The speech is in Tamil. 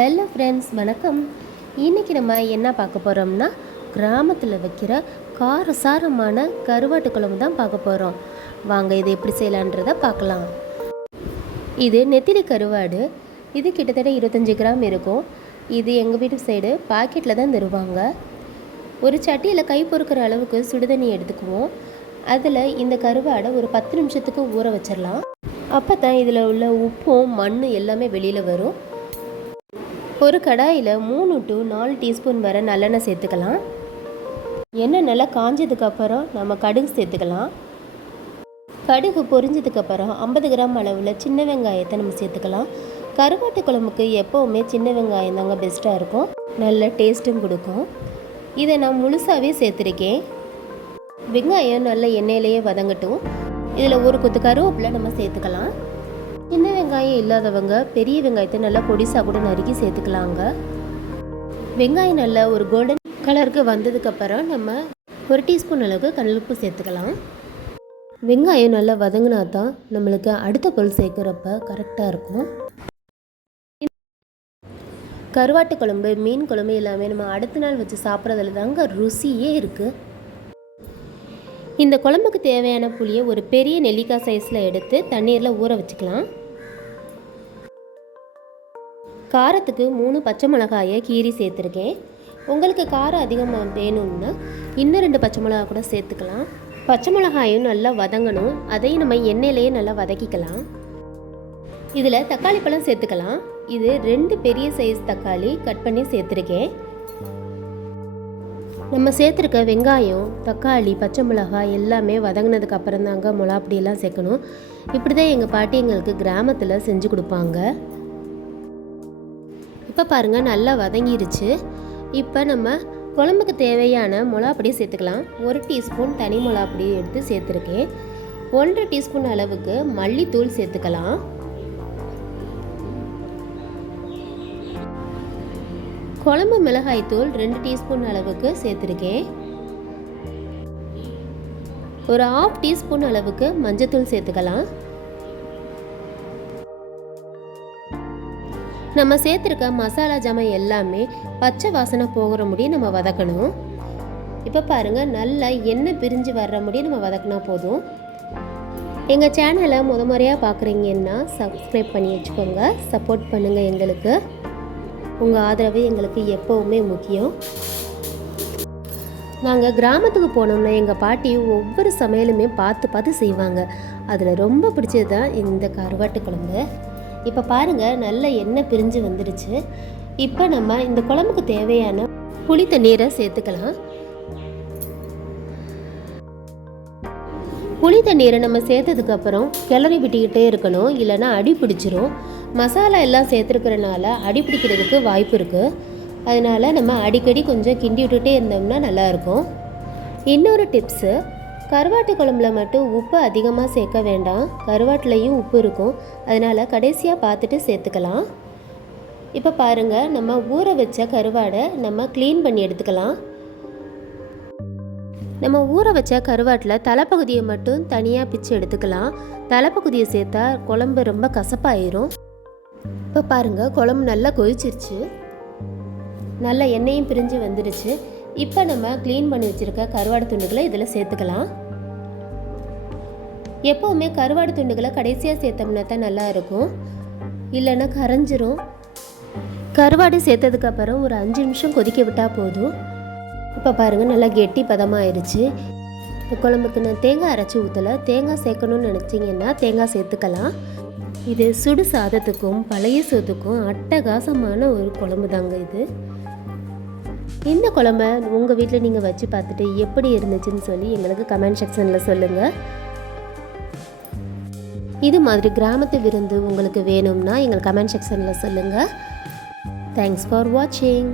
ஹலோ ஃப்ரெண்ட்ஸ் வணக்கம். இன்றைக்கி நம்ம என்ன பார்க்க போகிறோம்னா கிராமத்தில் வைக்கிற காரசாரமான கருவாட்டு குழம்பு தான் பார்க்க போகிறோம் வாங்க இது எப்படி செய்யலான்றதை பார்க்கலாம். இது நெத்திலி கருவாடு. இது கிட்டத்தட்ட இருபத்தஞ்சி கிராம் இருக்கும். இது எங்கள் வீட்டு சைடு பாக்கெட்டில் தான் தருவாங்க. ஒரு சட்டியில் கை பொறுக்கிற அளவுக்கு சுடுதண்ணி எடுத்துக்குவோம். அதில் இந்த கருவாடை ஒரு பத்து நிமிஷத்துக்கு ஊற வச்சிடலாம் அப்போ தான் இதில் உள்ள உப்பும் மண் எல்லாமே வெளியில் வரும். ஒரு கடாயில் மூணு டு நாலு டீஸ்பூன் வரை நல்லெண்ணெய் சேர்த்துக்கலாம். எண்ணெய் நல்லா காஞ்சதுக்கப்புறம் நம்ம கடுகு சேர்த்துக்கலாம். கடுகு பொரிஞ்சதுக்கப்புறம் ஐம்பது கிராம் அளவில் சின்ன வெங்காயத்தை நம்ம சேர்த்துக்கலாம். கருவாட்டு குழம்புக்கு எப்போவுமே சின்ன வெங்காயம் தாங்க பெஸ்ட்டாக இருக்கும். நல்ல டேஸ்ட்டும் கொடுக்கும். இதை நான் முழுசாகவே சேர்த்துருக்கேன். வெங்காயம் நல்ல எண்ணெயிலேயே வதங்கட்டும். இதில் ஒரு கொத்து கருவேப்பிலை நம்ம சேர்த்துக்கலாம். சின்ன வெங்காயம் இல்லாதவங்க பெரிய வெங்காயத்தை நல்லா பொடிசாக கூட நறுக்கி சேர்த்துக்கலாங்க. வெங்காயம் நல்லா ஒரு கோல்டன் கலருக்கு வந்ததுக்கப்புறம் நம்ம ஒரு டீஸ்பூன் அளவுக்கு கடலுப்பு சேர்த்துக்கலாம். வெங்காயம் நல்லா வதங்கினா தான் நம்மளுக்கு அடுத்த பொருள் சேர்க்குறப்ப கரெக்டாக இருக்கும். கருவாட்டு குழம்பு மீன் குழம்பு எல்லாமே நம்ம அடுத்த நாள் வச்சு சாப்பிட்றதுல தாங்க ருசியே இருக்குது இந்த குழம்புக்கு தேவையான புளியை ஒரு பெரிய நெல்லிக்காய் சைஸில் எடுத்து தண்ணீரில் ஊற வச்சுக்கலாம். காரத்துக்கு மூணு பச்சை மிளகாயை கீரி சேர்த்துருக்கேன். உங்களுக்கு காரம் அதிகமாக வேணும்னா இன்னும் ரெண்டு பச்சை மிளகா கூட சேர்த்துக்கலாம். பச்சை மிளகாயும் நல்லா வதங்கணும். அதையும் நம்ம எண்ணெயிலேயே நல்லா வதக்கிக்கலாம். இதில் தக்காளி பழம் சேர்த்துக்கலாம். இது ரெண்டு பெரிய சைஸ் தக்காளி கட் பண்ணி சேர்த்துருக்கேன். நம்ம சேர்த்துருக்க வெங்காயம் தக்காளி பச்சை மிளகாய் எல்லாமே வதங்கினதுக்கு அப்புறம் தாங்க மிளகாப்பொடியெல்லாம் சேர்க்கணும். இப்படி தான் எங்கள் பாட்டி எங்களுக்கு கிராமத்தில் செஞ்சு கொடுப்பாங்க. இப்போ பாருங்கள் நல்லா வதங்கிருச்சு. இப்போ நம்ம குழம்புக்கு தேவையான மிளகாப்பொடியை சேர்த்துக்கலாம். ஒரு டீஸ்பூன் தனி மிளகாப்பொடி எடுத்து சேர்த்துருக்கேன். ஒன்றரை டீஸ்பூன் அளவுக்கு மல்லித்தூள் சேர்த்துக்கலாம். குழம்பு மிளகாய்த்தூள் ரெண்டு டீஸ்பூன் அளவுக்கு சேர்த்துருக்கேன். ஒரு ஆஃப் டீஸ்பூன் அளவுக்கு மஞ்சத்தூள் சேர்த்துக்கலாம். நம்ம சேர்த்துருக்க மசாலா ஜாமான் எல்லாமே பச்சை வாசனை போகிற முடியும் நம்ம வதக்கணும். இப்போ பாருங்கள் நல்லா எண்ணெய் பிரிஞ்சு வர்ற முடியும் நம்ம வதக்கினா போதும். எங்கள் சேனலை முத முறையாக பார்க்குறீங்கன்னா சப்ஸ்கிரைப் பண்ணி வச்சுக்கோங்க. சப்போர்ட் பண்ணுங்கள் எங்களுக்கு. உங்கள் ஆதரவு எங்களுக்கு எப்போவுமே முக்கியம். நாங்கள் கிராமத்துக்கு போனோம்னா எங்கள் பாட்டி ஒவ்வொரு சமையலுமே பார்த்து பார்த்து செய்வாங்க. அதில் ரொம்ப பிடிச்சது தான் இந்த கருவாட்டு குழம்பு. இப்போ பாருங்கள் நல்ல எண்ணெய் பிரிஞ்சு வந்துடுச்சு. இப்போ நம்ம இந்த குழம்புக்கு தேவையான புளி தண்ணீரை சேர்த்துக்கலாம். புளி தண்ணீரை நம்ம சேர்த்ததுக்கப்புறம் கிளறி விட்டுக்கிட்டே இருக்கணும். இல்லைன்னா அடி பிடிச்சிரும். மசாலா எல்லாம் சேர்த்துருக்கிறனால அடி பிடிக்கிறதுக்கு வாய்ப்பு இருக்குது அதனால் நம்ம அடிக்கடி கொஞ்சம் கிண்டி விட்டுட்டே இருந்தோம்னா நல்லாயிருக்கும் இன்னொரு டிப்ஸு கருவாட்டு குழம்புல மட்டும் உப்பு அதிகமாக சேர்க்க வேண்டாம். கருவாட்டிலையும் உப்பு இருக்கும். அதனால் கடைசியாக பார்த்துட்டு சேர்த்துக்கலாம். இப்போ பாருங்கள் நம்ம ஊற வச்ச கருவாடை நம்ம க்ளீன் பண்ணி எடுத்துக்கலாம். நம்ம ஊற வச்ச கருவாட்டில் தலைப்பகுதியை மட்டும் தனியாக பிச்சு எடுத்துக்கலாம். தலைப்பகுதியை சேர்த்தா குழம்பு ரொம்ப கசப்பாயிரும். இப்போ பாருங்கள் குழம்பு நல்லா கொதிச்சிருச்சு. நல்லா எண்ணெயும் பிரிஞ்சு வந்துடுச்சு இப்போ நம்ம க்ளீன் பண்ணி வச்சுருக்க கருவாடு துண்டுகளை இதில் சேர்த்துக்கலாம். எப்போவுமே கருவாடு துண்டுகளை கடைசியாக சேர்த்தோம்னா தான் நல்லா இருக்கும். இல்லைன்னா கரைஞ்சிரும். கருவாடு சேர்த்ததுக்கப்புறம் ஒரு அஞ்சு நிமிஷம் கொதிக்க விட்டால் போதும். இப்போ பாருங்கள் நல்லா கெட்டி பதமாக ஆயிடுச்சு குழம்புக்கு நான் தேங்காய் அரைச்சி ஊற்றலை தேங்காய் சேர்க்கணும்னு நினச்சிங்கன்னா தேங்காய் சேர்த்துக்கலாம். இது சுடு சாதத்துக்கும் பழைய சோத்துக்கும் அட்டகாசமான ஒரு குழம்பு தாங்க இது. இந்த குழம்ப உங்கள் வீட்டில் நீங்கள் வச்சு பார்த்துட்டு எப்படி இருந்துச்சுன்னு சொல்லி எங்களுக்கு கமெண்ட் செக்ஷனில் சொல்லுங்கள் இது மாதிரி கிராமத்து விருந்து உங்களுக்கு வேணும்னா எங்கள் கமெண்ட் செக்ஷனில் சொல்லுங்கள் தேங்க்ஸ் ஃபார் வாட்சிங்